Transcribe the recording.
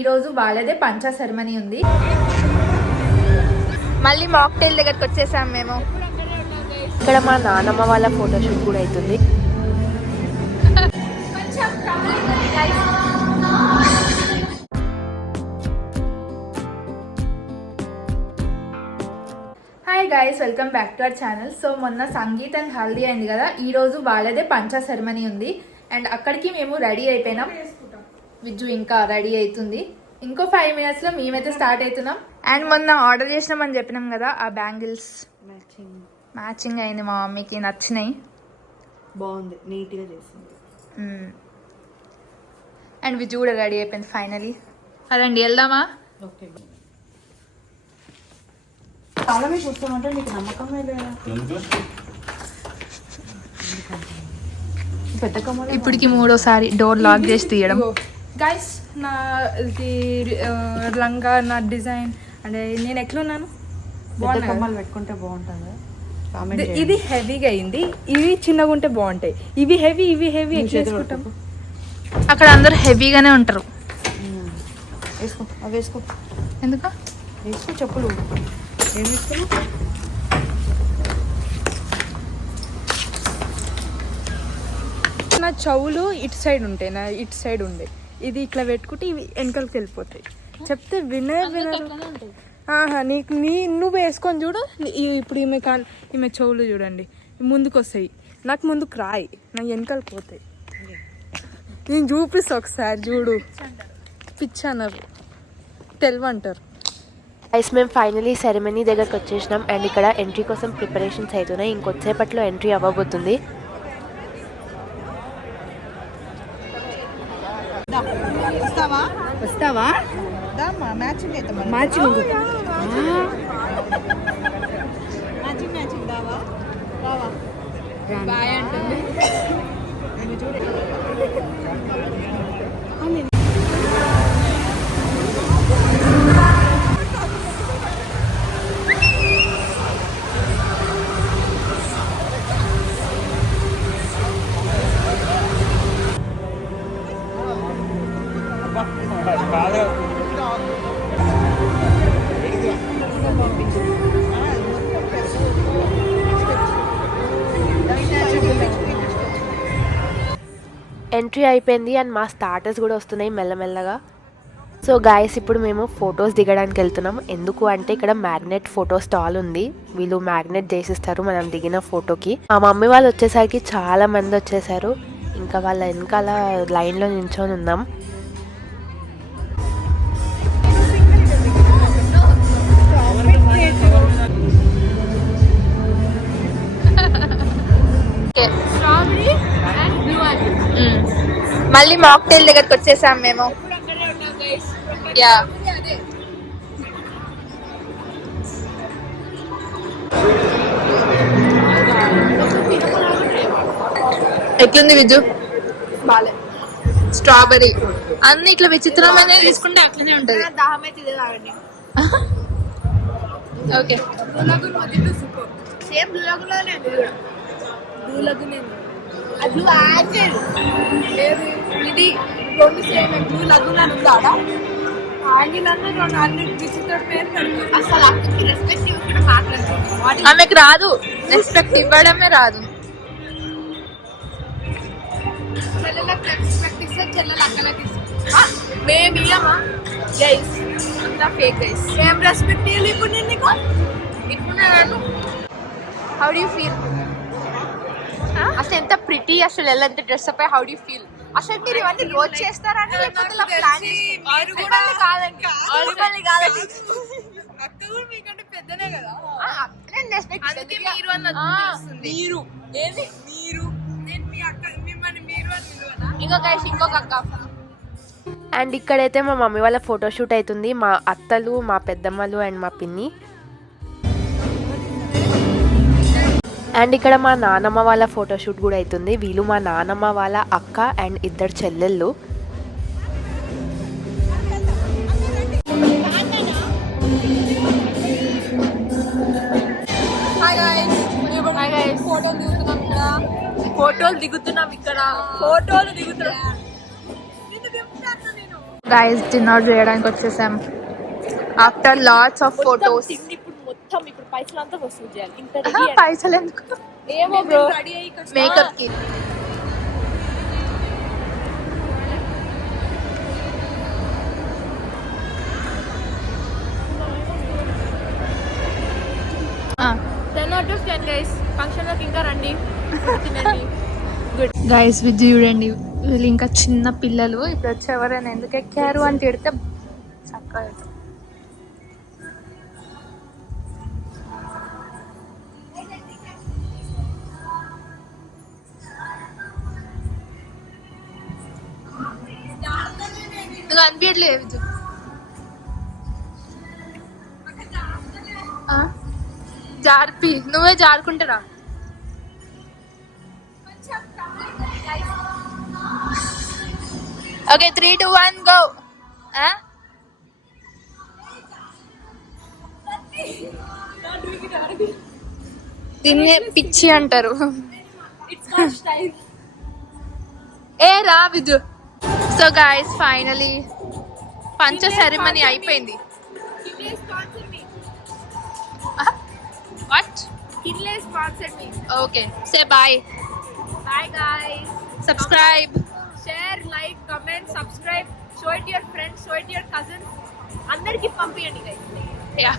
ఈరోజు వాళ్ళదే పంచా సెరమనీ ఉంది. మళ్ళీ మాక్టైల్ దగ్గరకు వచ్చేసాం మేము. ఇక్కడ మా నానమ్మ వాళ్ళ ఫోటోషూట్ కూడా అవుతుంది. Hi guys, welcome back to our channel. So మొన్న సంగీత్ అండ్ హల్దీ అయింది కదా, ఈరోజు వాళ్ళదే పంచా సెరమనీ ఉంది. అండ్ అక్కడికి మేము రెడీ అయిపోయినాం. విజ్జు ఇంకా రెడీ అవుతుంది. ఇంకో 5 minutes లో మేమైతే స్టార్ట్ అవుతున్నాం. అండ్ మొన్న ఆర్డర్ చేసినామని చెప్పినాం కదా, ఆ బ్యాంగిల్స్ మ్యాచింగ్ అయింది. మా మమ్మీకి నచ్చినాయి, బాగుంది, నీట్గా చేసింది. అండ్ విజ్జు కూడా రెడీ అయిపోయింది ఫైనలీ. అదండి, వెళ్దామా? ఓకే. తాళమే చూస్తామంటే నీకు నమ్మకమే లేదా? పెద్ద కమ్మలు ఇప్పటికి 3వసారి డోర్ లాక్ చేసి తీయడం. గైస్, నా ఇది లంగా, నా డిజైన్ అంటే నేను ఎట్లున్నాను? పెద్ద కమ్మలు పెట్టుకుంటే బాగుంటుంది. ఇది హెవీగా అయింది, ఇవి చిన్నగా ఉంటే బాగుంటాయి. ఇవి హెవీ ఎట్లా వేసుకుంటాం? అక్కడ అందరు హెవీగానే ఉంటారు. వేసుకో, అవి వేసుకో. ఎందుకు వేసుకో చెప్పులు. ఏం వేసుకున్నా? నా చెవులు ఇటు సైడ్ ఉంటాయి, నా ఇటు సైడ్ ఉండే. ఇది ఇట్లా పెట్టుకుంటే ఇవి వెనకలకి వెళ్ళిపోతాయి. చెప్తే వినరు. నీకు నువ్వు వేసుకొని చూడు. ఇప్పుడు ఈమె చెవులు చూడండి, ముందుకు వస్తాయి. నాకు ముందుకు రాయి, నాకు వెనకలకి పోతాయి. నేను చూపిస్తా ఒకసారి, చూడు. పిచ్చి అన్నారు, తెలివంటారు. ఐస్ మేము ఫైనలీ సెరమనీ దగ్గరకు వచ్చేసినాం. అండ్ ఇక్కడ ఎంట్రీ కోసం ప్రిపరేషన్స్ అవుతున్నాయి. ఇంకొద్దిసేపట్లో ఎంట్రీ అవ్వబోతుంది. వస్తావా? మ్యాచింగ్ అయితే మ్యాచింగ్ దావా బాయ్ అంటే ఎంట్రీ అయిపోయింది. అండ్ మా స్టార్టర్స్ కూడా వస్తున్నాయి మెల్లమెల్లగా. సో గాయస్, ఇప్పుడు మేము ఫొటోస్ దిగడానికి వెళ్తున్నాం. ఎందుకు అంటే ఇక్కడ మ్యాగ్నెట్ ఫోటో స్టాల్ ఉంది. వీళ్ళు మ్యాగ్నెట్ చేసిస్తారు మనం దిగిన ఫోటోకి. మా మమ్మీ వాళ్ళు వచ్చేసరికి చాలా మంది వచ్చేసారు. ఇంకా వాళ్ళ వెనకాల లైన్లో నిల్చొని ఉన్నాం. మళ్ళీ మాక్టైల్ దగ్గరకు వచ్చేసాం మేము. యా, ఎట్లుంది విజు? బాలే. స్ట్రాబెరీ అన్ని ఇట్లా విచిత్రమైన తీసుకుంటే అట్లనే ఉంటది. ఓకే. ఇది 2 సేమ్ బ్లూ లగూన్ అని ఉందా? ఆంగిల్ అన్న 2 అన్ని విచిత్ర పేరు కడుతుంది. అసలు అక్కడికి రెస్పెక్ట్ ఇవ్వకుండా మాట్లాడుతుంది. ఆమెకు రాదు, రెస్పెక్ట్ ఇవ్వడమే రాదు. చెల్లెలకు రెస్పెక్ట్ ఇస్తే చెల్లెలు అక్కలకి ఇస్తాం. మేము ఇయ్యమా గైస్? అంతా ఫేక్ గైస్. ఏం రెస్పెక్ట్ ఇవ్వాలి ఇప్పుడు నేను నీకు? ఇప్పుడు నేను హౌ డు యూ ఫీల్? అసలు ఎంత ప్రిటీ, అసలు ఎలా ఎంత dress up. How do you feel? అసలు మీరు ఇవన్నీ రోజు చేస్తారని లేకపోతే కాదండి. అక్క కూడా మీకంటే పెద్దనే కదా. మీరు ఏది మీరు నేను మీ అక్క, మిమ్మల్ని మీరు అని పిలువనా? ఇంకొక అక్క. అండ్ ఇక్కడైతే మా మమ్మీ వాళ్ళ ఫోటోషూట్ అవుతుంది. మా అత్తలు, మా పెద్దమ్మలు అండ్ మా పిన్ని. అండ్ ఇక్కడ మా నానమ్మ వాళ్ళ ఫోటోషూట్ కూడా అవుతుంది. వీళ్ళు మా నానమ్మ వాళ్ళ అక్క అండ్ 2 చెల్లెళ్ళు. ఫోటోలు దిగుతున్నాం ఇక్కడ. గైస్ డిన్నర్ చేయడానికి వచ్చేసాం ఆఫ్టర్ లాట్స్ ఆఫ్ ఫోటోస్. ఇప్పుడు పైసలు అంతా వసూలు చేయాలి ఇంత పైసలు ఎందుకు? ఏమో బ్రో, మేకప్ కి. ఫంక్షన్లోకి ఇంకా రండి. గుడ్ గైస్, విద్య చూడండి, వీళ్ళు ఇంకా చిన్న పిల్లలు. ఇప్పుడు వచ్చి ఎవరైనా ఎందుకు ఎక్కారు అని తిడితే చక్కగా. నువ్వు అనిపించలేదు విద్య. జార్పి, నువ్వే జారుకుంటారా? Okay 3, 2, 1 go. దీన్ని పిచ్చి అంటారు. ఏ రా విద్యు. సో గైస్ ఫైనలీ పంచ సెరమనీ అయిపోయింది. What? Kinley sponsored me. Okay. Say bye. Bye guys. Subscribe. Share, like, comment, subscribe. Show it to your friends, show it to your cousins. అందరికి పంపియండి guys. Yeah.